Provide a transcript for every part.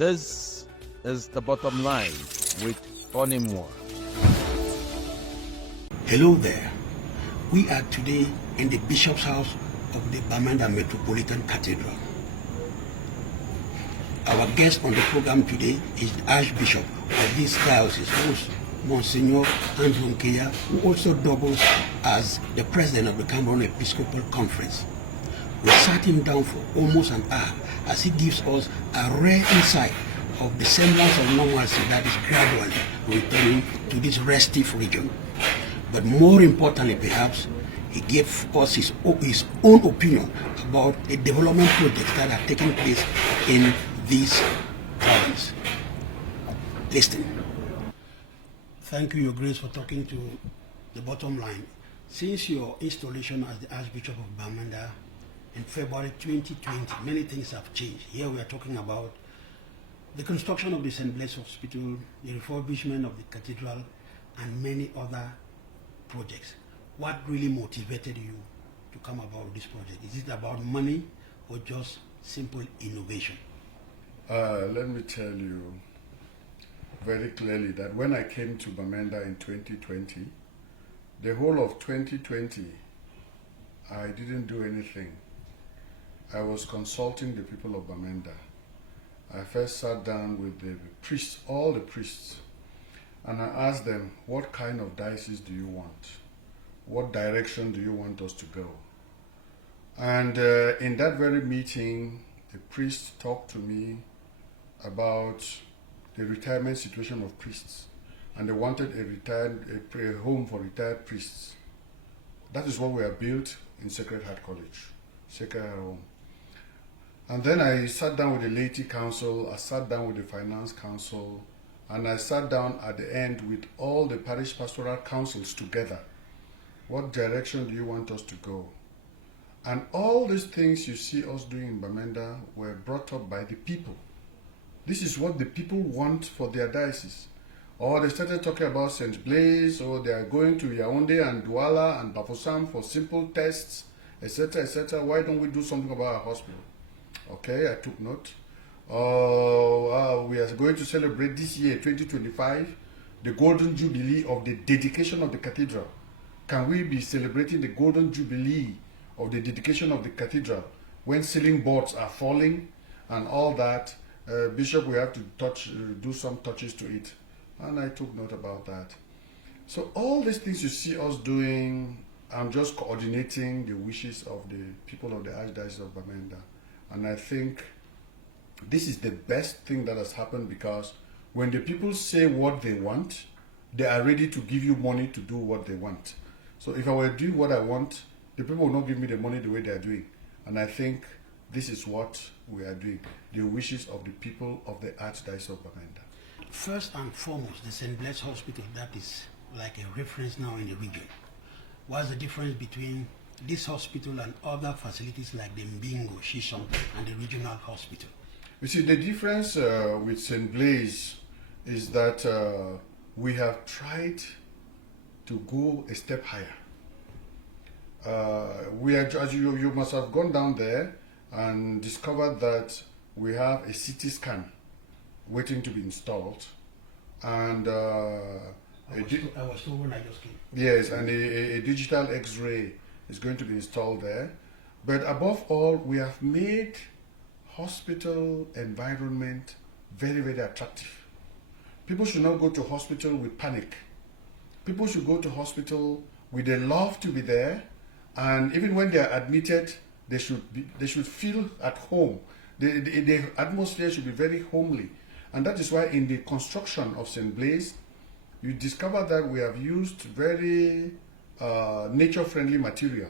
This is The Bottom Line with Tony Moore. Hello there. We are today in the Bishop's House of the Bamenda Metropolitan Cathedral. Our guest on the program today is the Archbishop of this diocese, Monsignor Andrew Nkea, who also doubles as the President of the Cameroon Episcopal Conference. We sat him down for almost an hour as he gives us a rare insight of the semblance of normalcy that is gradually returning to this restive region. But more importantly, perhaps, he gave us his own opinion about the development projects that are taking place in this province. Listen. Thank you, Your Grace, for talking to The Bottom Line. Since your installation as the Archbishop of Bamenda in February 2020, many things have changed. Here we are talking about the construction of the St. Blaise Hospital, the refurbishment of the cathedral, and many other projects. What really motivated you to come about this project? Is it about money or just simple innovation? Let me tell you very clearly that when I came to Bamenda in 2020, the whole of 2020, I didn't do anything. I was consulting the people of Bamenda. I first sat down with the priests, all the priests, and I asked them, what kind of diocese do you want? What direction do you want us to go? And in that very meeting, the priests talked to me about the retirement situation of priests, and they wanted a home for retired priests. That is what we have built in Sacred Heart College, Sacred Heart Home. And then I sat down with the laity council, I sat down with the finance council, and I sat down at the end with all the parish pastoral councils together. What direction do you want us to go? And all these things you see us doing in Bamenda were brought up by the people. This is what the people want for their diocese. Or they started talking about St. Blaise, or they are going to Yaoundé and Douala and Bafoussam for simple tests, etc., etc. Why don't we do something about our hospital? Okay, I took note. We are going to celebrate this year, 2025, the Golden Jubilee of the dedication of the cathedral. Can we be celebrating the Golden Jubilee of the dedication of the cathedral when ceiling boards are falling and all that? Bishop, we have to do some touches to it. And I took note about that. So all these things you see us doing, I'm just coordinating the wishes of the people of the Archdiocese of Bamenda. And I think this is the best thing that has happened, because when the people say what they want, they are ready to give you money to do what they want. So if I were doing what I want, the people will not give me the money the way they are doing. And I think this is what we are doing, the wishes of the people of the Archdiocese of Bamenda. First and foremost, the St. Blaise Hospital, that is like a reference now in the region. What's the difference between this hospital and other facilities like the Mbingo, Shishon, and the regional hospital? You see, the difference with St. Blaise is that we have tried to go a step higher. We are, as you must have gone down there and discovered that we have a CT scan waiting to be installed, and I was told when I just came. Yes, and a digital X-ray is going to be installed there. But above all, we have made hospital environment very, very attractive. People should not go to hospital with panic. People should go to hospital with a love to be there, and even when they are admitted, they should feel at home. The atmosphere should be very homely. And that is why in the construction of St. Blaise, you discover that we have used very nature-friendly material.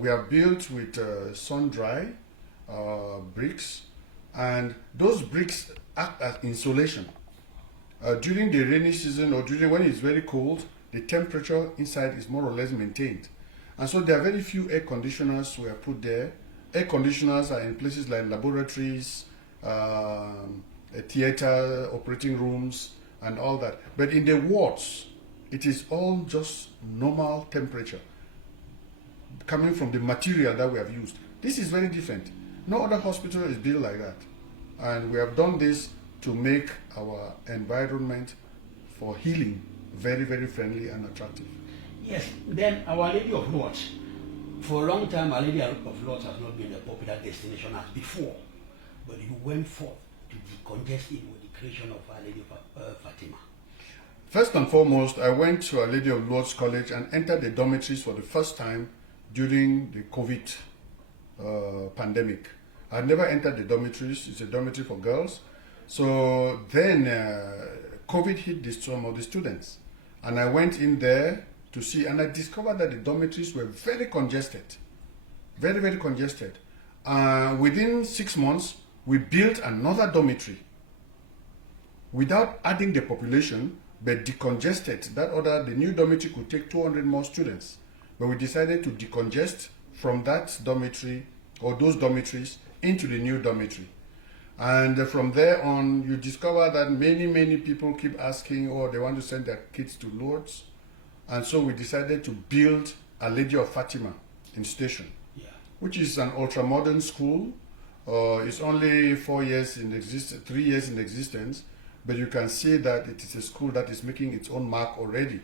We are built with sun-dry bricks, and those bricks act as insulation. During the rainy season or during when it's very cold, the temperature inside is more or less maintained. And so there are very few air conditioners we have put there. Air conditioners are in places like laboratories, theater, operating rooms, and all that. But in the wards, it is all just normal temperature coming from the material that we have used. This is very different. No other hospital is built like that. And we have done this to make our environment for healing very, very friendly and attractive. Yes, then Our Lady of Lourdes. For a long time, Our Lady of Lourdes has not been a popular destination as before, but you went forth to decongest it with the creation of Our Lady of Fatima. First and foremost, I went to Our Lady of Lourdes College and entered the dormitories for the first time during the COVID pandemic. I had never entered the dormitories. It's a dormitory for girls. So then COVID hit some of the students. And I went in there to see, and I discovered that the dormitories were very congested. Very, very congested. Within 6 months, we built another dormitory without adding the population, but decongested. The new dormitory could take 200 more students. But we decided to decongest from that dormitory or those dormitories into the new dormitory. And from there on, you discover that many people keep asking, or they want to send their kids to Lourdes. And so we decided to build a Lady of Fatima in Station, which is an ultra-modern school. It's only 3 years in existence, but you can see that it is a school that is making its own mark already.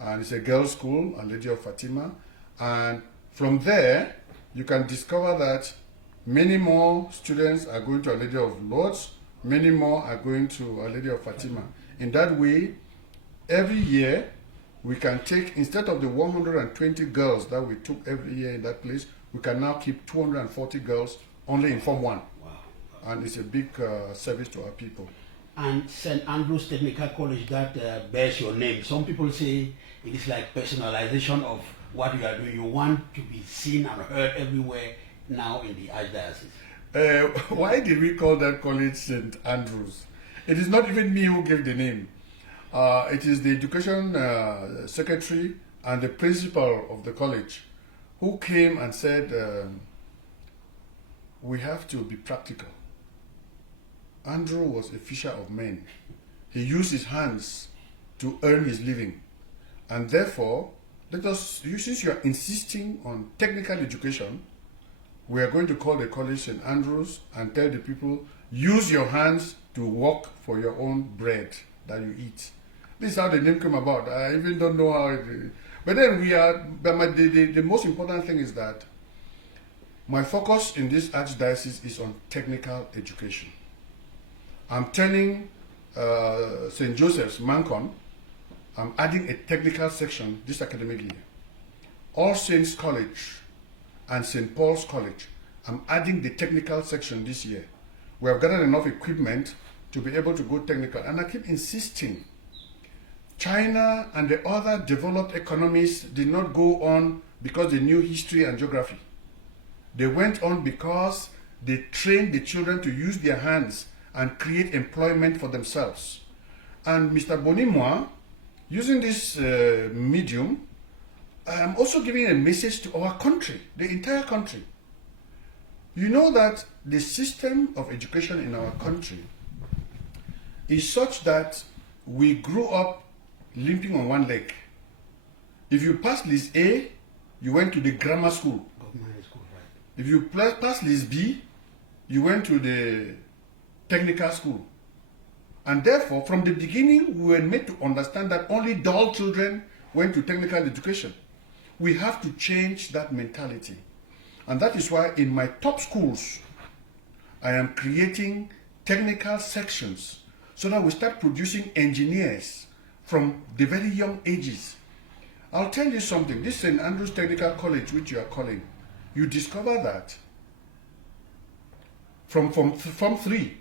And it's a girls' school, a Lady of Fatima. And from there, you can discover that many more students are going to Our Lady of Lourdes, many more are going to Our Lady of Fatima. In that way, every year, we can take, instead of the 120 girls that we took every year in that place, we can now keep 240 girls only in Form 1. Wow. And it's a big service to our people. And St. Andrew's Technical College that bears your name. Some people say it is like personalization of what you are doing. You want to be seen and heard everywhere now in the Archdiocese. Why did we call that college St. Andrew's? It is not even me who gave the name. It is the education secretary and the principal of the college who came and said, we have to be practical. Andrew was a fisher of men. He used his hands to earn his living. And therefore, since you are insisting on technical education, we are going to call the college St. Andrew's and tell the people, use your hands to work for your own bread that you eat. This is how the name came about. I even don't know how it is. But then the most important thing is that my focus in this archdiocese is on technical education. I'm turning St. Joseph's, Mancon, I'm adding a technical section this academic year. All Saints College and St. Paul's College, I'm adding the technical section this year. We have gathered enough equipment to be able to go technical. And I keep insisting, China and the other developed economies did not go on because they knew history and geography. They went on because they trained the children to use their hands and create employment for themselves. And Mr. Bonimoy, using this medium, I'm also giving a message to our country, the entire country. You know that the system of education in our country is such that we grew up limping on one leg. If you passed list A, you went to the grammar school. Government school, right. If you passed list B, you went to the technical school. And therefore, from the beginning, we were made to understand that only dull children went to technical education. We have to change that mentality. And that is why in my top schools, I am creating technical sections so that we start producing engineers from the very young ages. I'll tell you something, this St. Andrew's Technical College, which you are calling, you discover that from Form 3,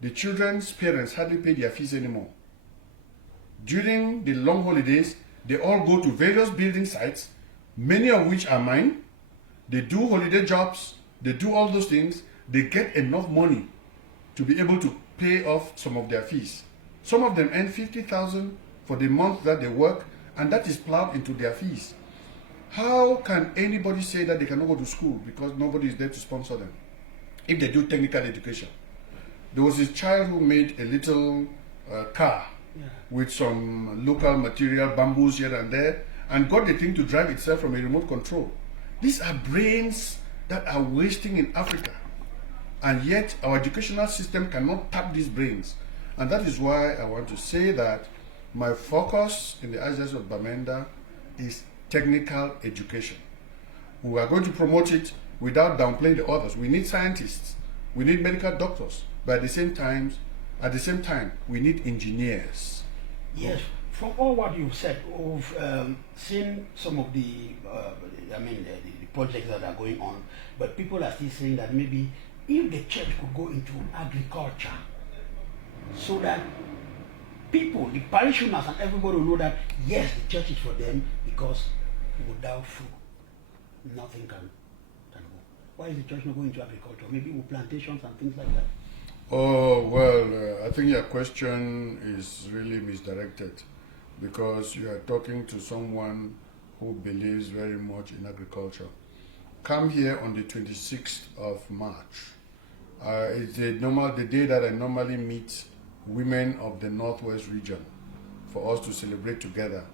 the children's parents hardly pay their fees anymore. During the long holidays, they all go to various building sites, many of which are mine. They do holiday jobs, they do all those things. They get enough money to be able to pay off some of their fees. Some of them earn 50,000 for the month that they work, and that is plowed into their fees. How can anybody say that they cannot go to school because nobody is there to sponsor them if they do technical education? There was this child who made a little car with some local material, bamboos here and there, and got the thing to drive itself from a remote control. These are brains that are wasting in Africa. and yet our educational system cannot tap these brains. And that is why I want to say that my focus in the Archdiocese of Bamenda is technical education. We are going to promote it without downplaying the others. We need scientists, we need medical doctors, but at the same time, we need engineers. Yes, from all what you've said, we've seen some of the projects that are going on, but people are still saying that maybe if the church could go into agriculture, so that people, the parishioners and everybody will know that yes, the church is for them, because without food, nothing can go. Why is the church not going into agriculture? Maybe with plantations and things like that? Oh, well, I think your question is really misdirected, because you are talking to someone who believes very much in agriculture. Come here on the 26th of March. It's the day that I normally meet women of the Northwest region for us to celebrate together.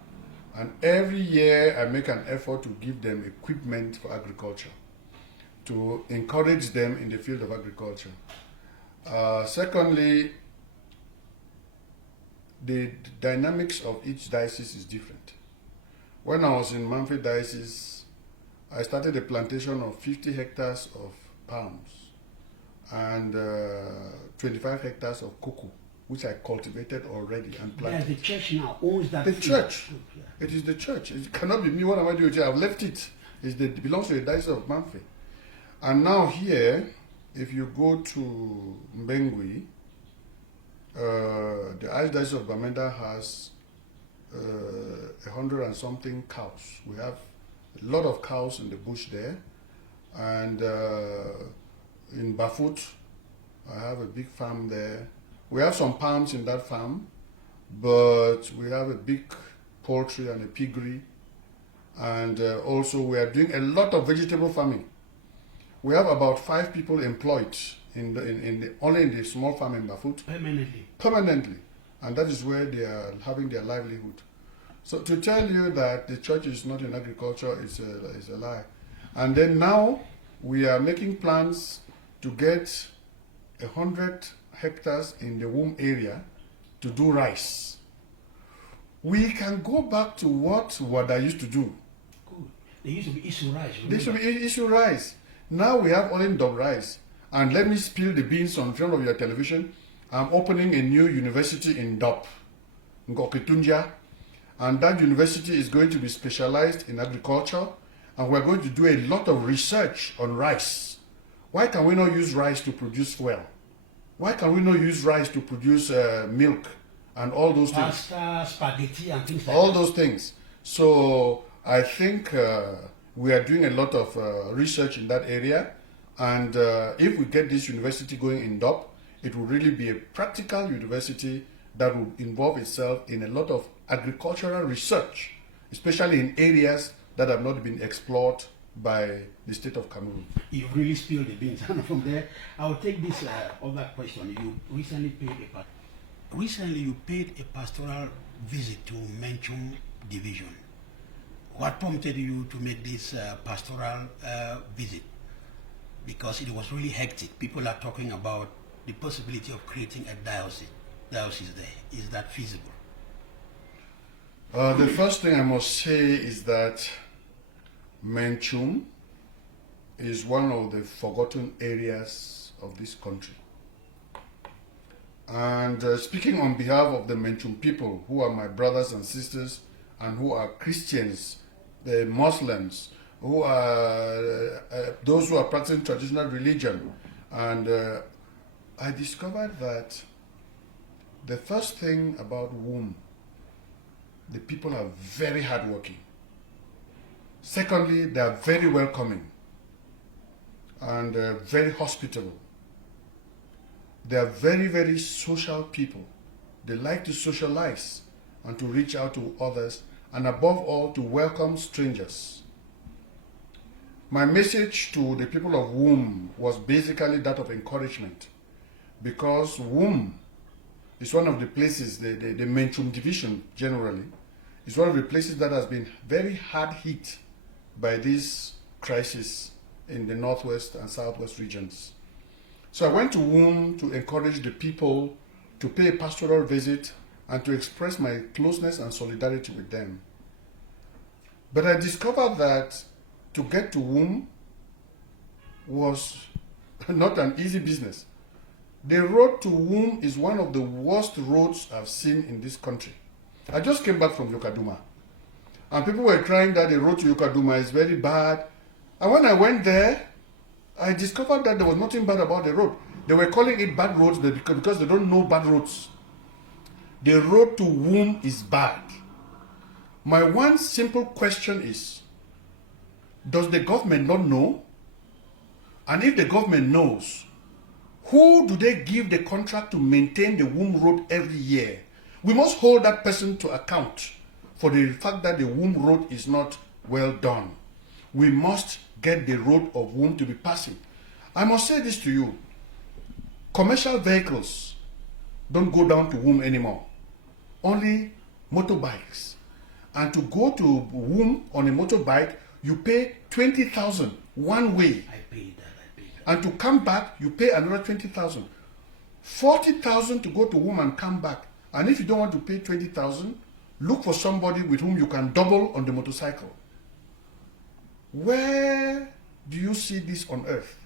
And every year I make an effort to give them equipment for agriculture, to encourage them in the field of agriculture. Secondly, the dynamics of each diocese is different. When I was in Manfred Diocese, I started a plantation of 50 hectares of palms and 25 hectares of cocoa, which I cultivated already and planted. Yeah, the church now owns that. The church. Yeah. It is the church. It cannot be me. What am I doing? I've left it. It belongs to the Diocese of Manfred. And now here, if you go to Mbengui, the Archdiocese of Bamenda has 100 and something cows. We have a lot of cows in the bush there. And in Bafut, I have a big farm there. We have some palms in that farm, but we have a big poultry and a piggery. And also we are doing a lot of vegetable farming. We have about 5 people employed only in the small farm in Bafut. Permanently. And that is where they are having their livelihood. So to tell you that the church is not in agriculture is a lie. And then now we are making plans to get 100 hectares in the Womb area to do rice. We can go back to what Wada used to do. Good. They used to be issue rice. They used to be issue rice. Now we have only dog rice. And let me spill the beans on front of your television. I'm opening a new university in Dop, Ngokitunja. And that university is going to be specialized in agriculture. And we're going to do a lot of research on rice. Why can we not use rice to produce fuel? Why can we not use rice to produce milk and all those things? Pasta, spaghetti and things like all that. Those things. So I think we are doing a lot of research in that area. And if we get this university going in Dop, it will really be a practical university that will involve itself in a lot of agricultural research, especially in areas that have not been explored by the state of Cameroon. You really spilled the beans. And from there, I'll take this other question. You recently paid a pastoral visit to Menchum Division. What prompted you to make this pastoral visit? Because it was really hectic. People are talking about the possibility of creating a diocese there. Is that feasible? The first thing I must say is that Menchum is one of the forgotten areas of this country. And speaking on behalf of the Menchum people, who are my brothers and sisters and who are Christians, the Muslims, who are those who are practicing traditional religion, and I discovered that the first thing about Womb, the people are very hardworking. Secondly, they are very welcoming and very hospitable. They are very, very social people. They like to socialize and to reach out to others, and above all, to welcome strangers. My message to the people of Womb was basically that of encouragement, because Womb is one of the places, the Menchum division generally, is one of the places that has been very hard hit by this crisis in the northwest and southwest regions. So I went to Womb to encourage the people to pay a pastoral visit and to express my closeness and solidarity with them. But I discovered that to get to Womb was not an easy business. The road to Womb is one of the worst roads I've seen in this country. I just came back from Yokaduma, and people were crying that the road to Yokaduma is very bad. And when I went there, I discovered that there was nothing bad about the road. They were calling it bad roads because they don't know bad roads. The road to Womb is bad. My one simple question is, does the government not know? And if the government knows, who do they give the contract to maintain the Womb Road every year? We must hold that person to account for the fact that the Womb Road is not well done. We must get the road of Womb to be passing. I must say this to you. Commercial vehicles don't go down to Womb anymore. Only motorbikes. And to go to Womb on a motorbike, you pay 20,000 one way. I paid that. And to come back, you pay another 20,000. 40,000 to go to Womb and come back. And if you don't want to pay 20,000, look for somebody with whom you can double on the motorcycle. Where do you see this on earth?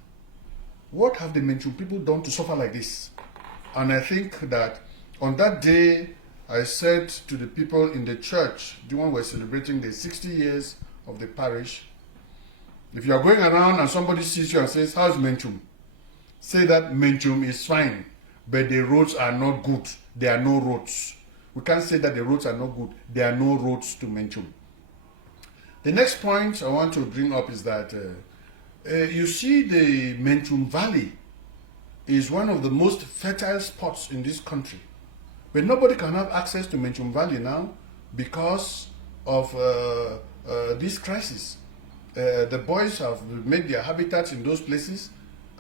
What have the Menchum people done to suffer like this? And I think that on that day, I said to the people in the church, the one we're celebrating the 60 years of the parish, if you are going around and somebody sees you and says, how's Menchum? Say that Menchum is fine, but the roads are not good. There are no roads. We can't say that the roads are not good. There are no roads to Menchum. The next point I want to bring up is that you see the Menchum Valley is one of the most fertile spots in this country. But nobody can have access to Menchum Valley now because of this crisis. The boys have made their habitats in those places,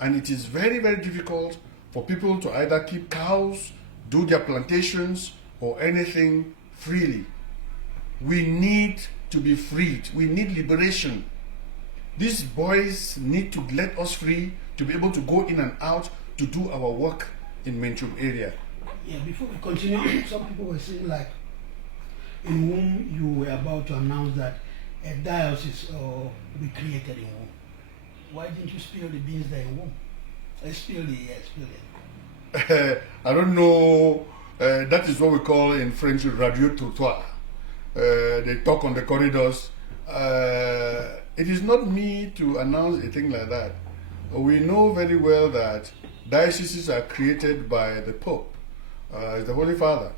and it is very, very difficult for people to either keep cows, do their plantations, or anything freely. We need to be freed. We need liberation. These boys need to let us free to be able to go in and out to do our work in Menchum area. Yeah, before we continue, some people were saying like, in whom you were about to announce that a diocese will be created in whom. Why didn't you spill the beans there in whom? Spill it. I don't know. That is what we call in French radio trottoir. They talk on the corridors. It is not me to announce a thing like that. We know very well that dioceses are created by the Pope, the Holy Father.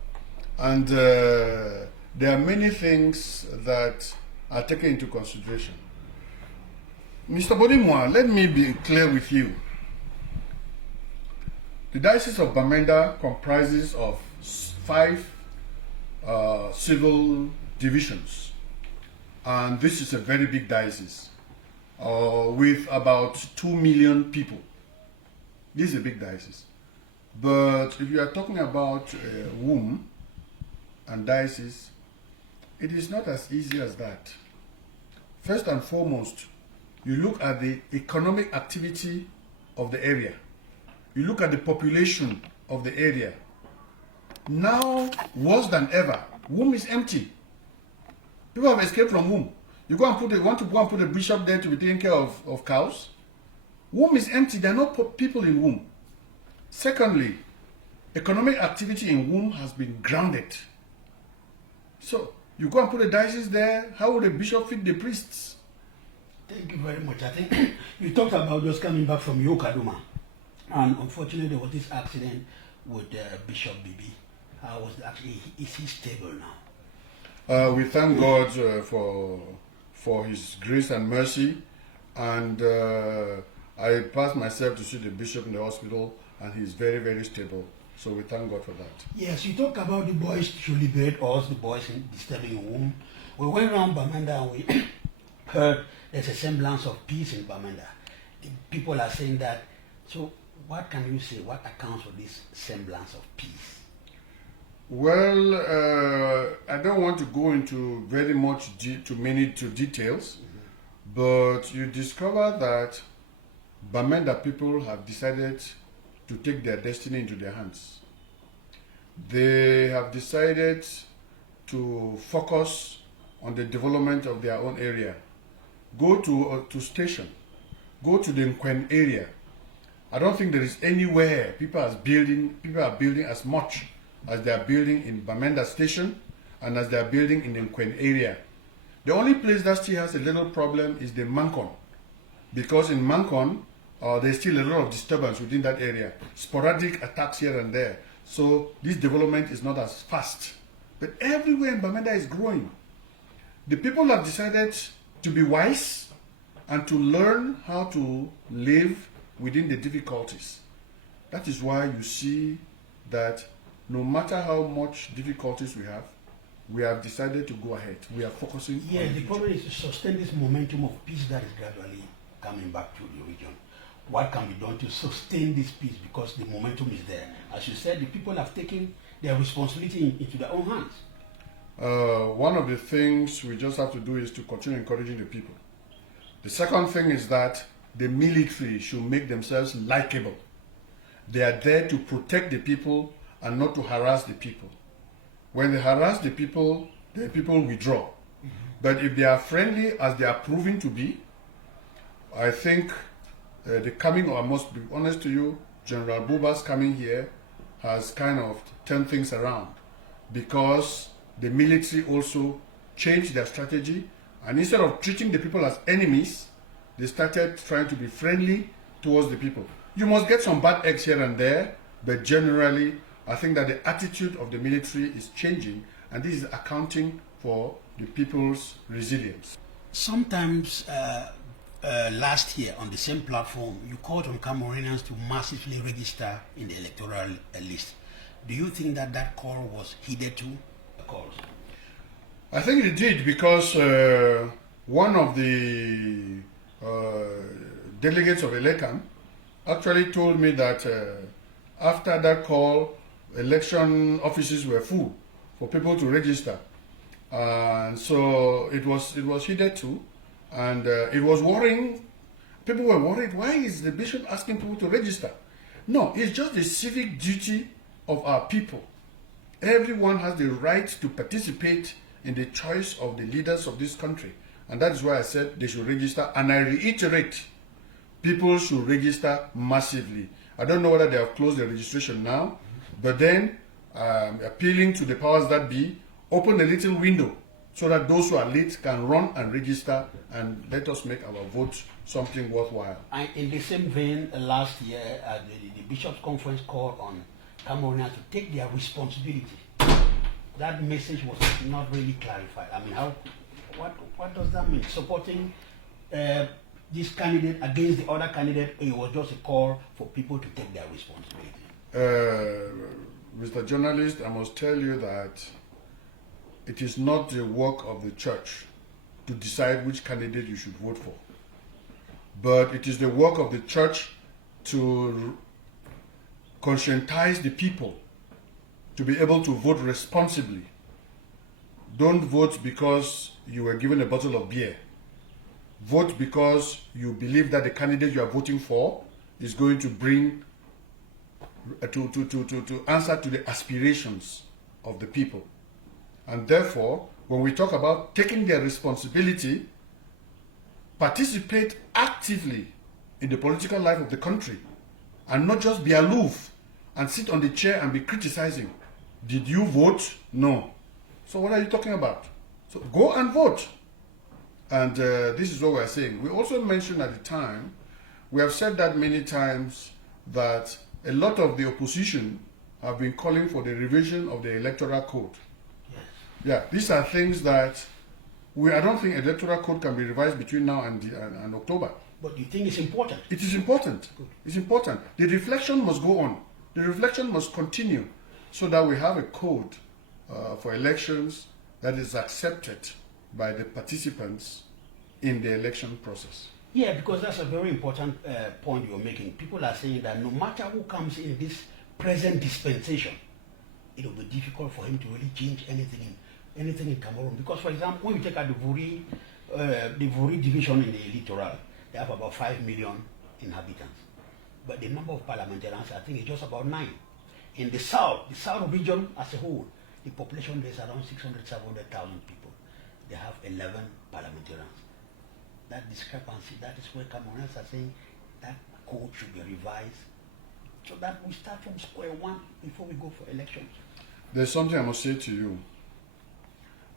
And there are many things that are taken into consideration. Mr. Bodimwa, let me be clear with you. The Diocese of Bamenda comprises of 5 civil divisions, and this is a very big diocese with about 2 million people. This is a big diocese. But if you are talking about womb and diocese, it is not as easy as that. First and foremost, you look at the economic activity of the area. You look at the population of the area. Now, worse than ever, Womb is empty. People have escaped from Womb. You want to go and put a bishop there to be taking care of cows? Womb is empty. There are no people in Womb. Secondly, economic activity in Womb has been grounded. So, you go and put a diocese there, how would a bishop feed the priests? Thank you very much. I think you talked about just coming back from Yokaduma. And unfortunately, there was this accident with Bishop Bibi. How was that? Is he stable now? We thank God for his grace and mercy. And I passed myself to see the bishop in the hospital, and he's very, very stable. So we thank God for that. Yes, you talk about the boys should liberate us, the boys disturbing the womb. We went around Bamenda and we heard there's a semblance of peace in Bamenda. The people are saying that. So what can you say? What accounts for this semblance of peace? Well, I don't want to go into very much details, but you discover that Bamenda people have decided to take their destiny into their hands. They have decided to focus on the development of their own area. Go to station, go to the Nkwen area. I don't think there is anywhere people are building as much as they are building in Bamenda station and as they are building in the Nkwen area. The only place that still has a little problem is the Mankon, because in Mankon there's still a lot of disturbance within that area, sporadic attacks here and there. So this development is not as fast. But everywhere in Bamenda is growing. The people have decided to be wise and to learn how to live within the difficulties. That is why you see that no matter how much difficulties we have decided to go ahead. We are focusing on the problem is to sustain this momentum of peace that is gradually coming back to the region. What can be done to sustain this peace, because the momentum is there? As you said, the people have taken their responsibility into their own hands. One of the things we just have to do is to continue encouraging the people. The second thing is that the military should make themselves likable. They are there to protect the people and not to harass the people. When they harass the people withdraw. Mm-hmm. But if they are friendly, as they are proving to be, I think the coming, or I must be honest to you, General Buba's coming here has kind of turned things around, because the military also changed their strategy, and instead of treating the people as enemies, they started trying to be friendly towards the people. You must get some bad eggs here and there, but generally, I think that the attitude of the military is changing, and this is accounting for the people's resilience. Sometimes last year on the same platform, you called on Cameroonians to massively register in the electoral list. Do you think that that call was heeded to? I think it did, because one of the delegates of Elekam actually told me that after that call, election offices were full for people to register, and so it was heeded to, and it was worrying. People were worried. Why is the bishop asking people to register? No, it's just the civic duty of our people. Everyone has the right to participate in the choice of the leaders of this country, and that is why I said they should register. And I reiterate, people should register massively. I don't know whether they have closed the registration now, but then appealing to the powers that be, open a little window so that those who are late can run and register, and let us make our vote something worthwhile. And in the same vein, last year, the Bishops' Conference called on Cameroonians to take their responsibility. That message was not really clarified. I mean, what does that mean? Supporting this candidate against the other candidate, it was just a call for people to take their responsibility? Mr. Journalist, I must tell you that it is not the work of the church to decide which candidate you should vote for. But it is the work of the church to conscientize the people to be able to vote responsibly. Don't vote because you were given a bottle of beer. Vote because you believe that the candidate you are voting for is going to bring to answer to the aspirations of the people. And therefore, when we talk about taking their responsibility, participate actively in the political life of the country, and not just be aloof and sit on the chair and be criticizing. Did you vote? No. So what are you talking about? So go and vote. And this is what we're saying. We also mentioned at the time, we have said that many times, that a lot of the opposition have been calling for the revision of the electoral code. Yes. Yeah, these are things that I don't think electoral code can be revised between now and October. But you think it's important? It is important. Good. It's important. The reflection must go on. The reflection must continue, so that we have a code for elections that is accepted by the participants in the election process. Yeah, because that's a very important point you're making. People are saying that no matter who comes in this present dispensation, it will be difficult for him to really change anything in Cameroon. Because, for example, when you take out the Vuri division in the electoral, they have about 5 million inhabitants. but the number of parliamentarians, I think, is just about 9. In the south region as a whole, the population is around 600, 700,000 people. They have 11 parliamentarians. That discrepancy, that is where Cameroonians are saying that code should be revised so that we start from square one before we go for elections. There's something I must say to you.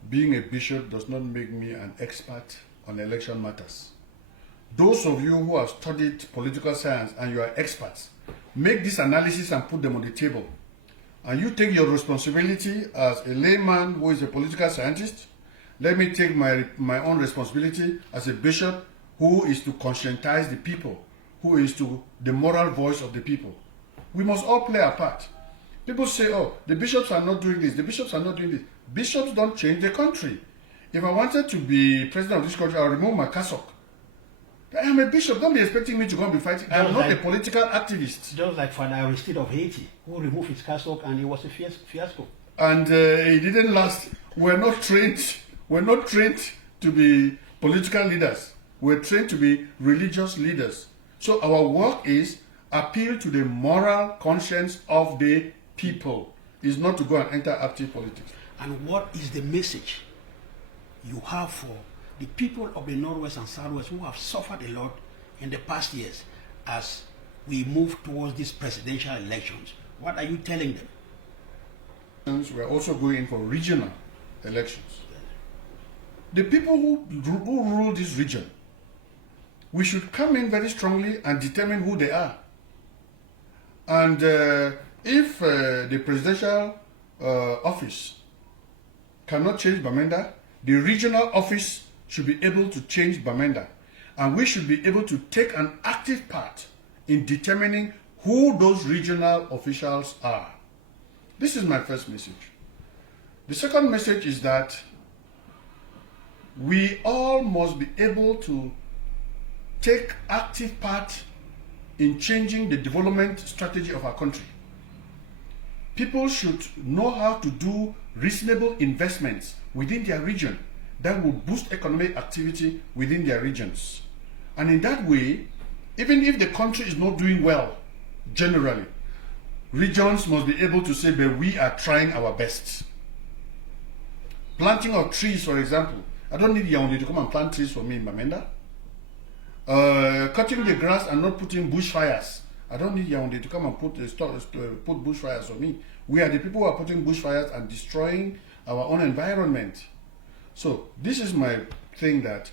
Being a bishop does not make me an expert on election matters. Those of you who have studied political science and you are experts, make this analysis and put them on the table. And you take your responsibility as a layman who is a political scientist. Let me take my own responsibility as a bishop who is to conscientize the people, who is to the moral voice of the people. We must all play our part. People say, oh, the bishops are not doing this, the bishops are not doing this. Bishops don't change the country. If I wanted to be president of this country, I'll remove my cassock. I am a bishop, don't be expecting me to go and be fighting. I'm not a political activist. Just like Father Aristide of Haiti, who removed his cassock and it was a fiasco. And it didn't last. We're not trained to be political leaders. We're trained to be religious leaders. So our work is appeal to the moral conscience of the people. Is not to go and enter active politics. And what is the message you have for the people of the Northwest and Southwest who have suffered a lot in the past years as we move towards these presidential elections? What are you telling them? We're also going for regional elections. The people who rule this region, we should come in very strongly and determine who they are. And if the presidential office cannot change Bamenda, the regional office should be able to change Bamenda. And we should be able to take an active part in determining who those regional officials are. This is my first message. The second message is that we all must be able to take active part in changing the development strategy of our country. People should know how to do reasonable investments within their region that will boost economic activity within their regions. And in that way, even if the country is not doing well, generally, regions must be able to say, but we are trying our best. Planting of trees, for example. I don't need Yaoundé to come and plant trees for me in Bamenda. Cutting the grass and not putting bushfires. I don't need Yaoundé to come and put bushfires for me. We are the people who are putting bushfires and destroying our own environment. So this is my thing, that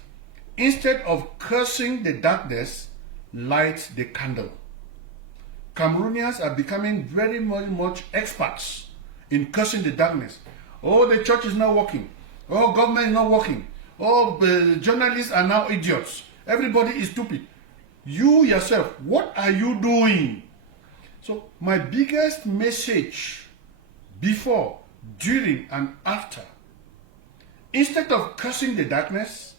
instead of cursing the darkness, light the candle. Cameroonians are becoming very much experts in cursing the darkness. Oh, the church is not working. Oh, government is not working. Oh, the journalists are now idiots. Everybody is stupid. You yourself, what are you doing? So my biggest message before, during, and after, instead of cursing the darkness,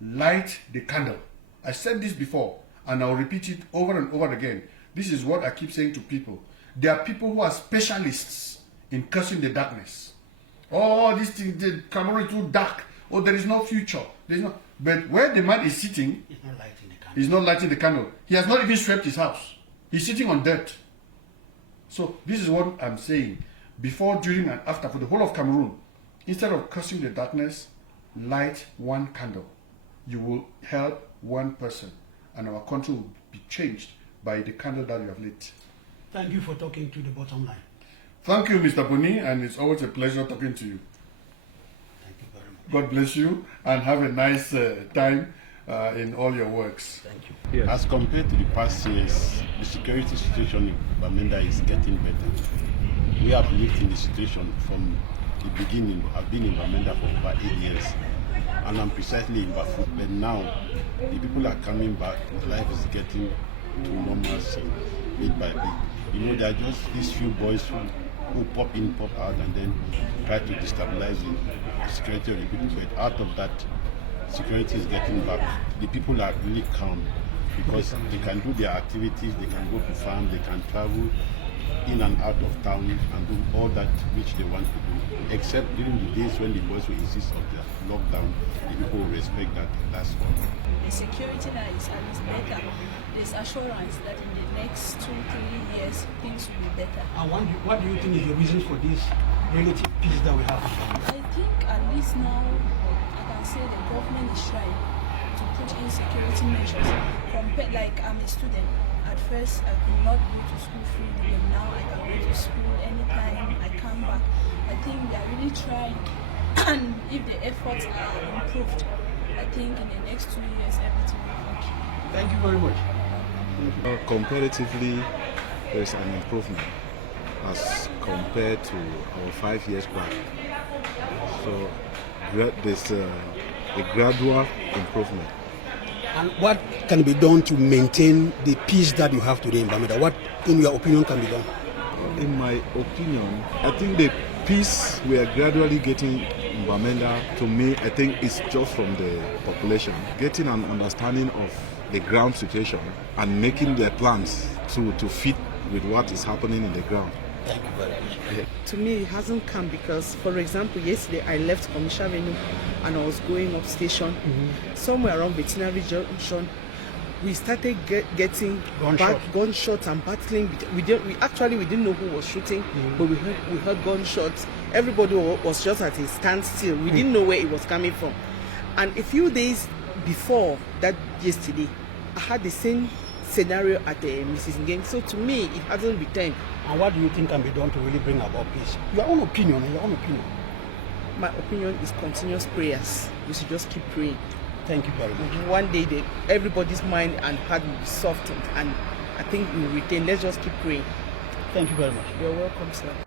light the candle. I said this before, and I'll repeat it over and over again. This is what I keep saying to people. There are people who are specialists in cursing the darkness. Oh, this thing, the Cameroon is too dark. Oh, there is no future. There's no. But where the man is sitting, He's not lighting the candle. he's not lighting the candle. He has not even swept his house. He's sitting on dirt. So this is what I'm saying. Before, during, and after, for the whole of Cameroon, instead of cursing the darkness, light one candle. You will help one person, and our country will be changed by the candle that you have lit. Thank you for talking to the bottom line. Thank you, Mr. Boni, and it's always a pleasure talking to you. Thank you very much. God bless you, and have a nice time in all your works. Thank you. As compared to the past years, the security situation in Bamenda is getting better. We have lived in the situation from the beginning. I've been in Bamenda for over 8 years, and I'm precisely in Bafut. But now, the people are coming back. Life is getting to normalcy, bit by bit. You know, there are just these few boys who pop in, pop out, and then try to destabilize the security of the people. But out of that, security is getting back. The people are really calm because they can do their activities, they can go to farm, they can travel in and out of town and do all that which they want to do, except during the days when the boys will insist of the lockdown, the people will respect that. That's all. The security now is at least better. There's assurance that in the next 2-3 years things will be better. And what do you think is the reason for this relative peace that we have? I think at least now I can say the government is trying to put in security measures. Like I'm a student. At first I could not go to school freely, but now I can go to school anytime I come back. I think they are really trying, and if the efforts are improved, I think in the next 2 years everything will be okay. Thank you very much. Comparatively, there is an improvement as compared to our 5 years back. So there's a gradual improvement. And what can be done to maintain the peace that you have today in Bamenda? What, in your opinion, can be done? In my opinion, I think the peace we are gradually getting in Bamenda, to me, I think it's just from the population, getting an understanding of the ground situation and making their plans to fit with what is happening in the ground. Thank you very much. To me, it hasn't come because, for example, yesterday I left Commercial Avenue and I was going up station. Somewhere around Veterinary Junction, we started getting gunshots and battling. We didn't know who was shooting, but we heard gunshots. Everybody was just at a standstill. We didn't know where it was coming from. And a few days before that, yesterday, I had the same scenario at Mrs. Nkea. So to me, it hasn't returned. And what do you think can be done to really bring about peace? Your own opinion. My opinion is continuous prayers. We should just keep praying. Thank you very much. One day, everybody's mind and heart will be softened, and I think we will retain. Let's just keep praying. Thank you very much. You're welcome, sir.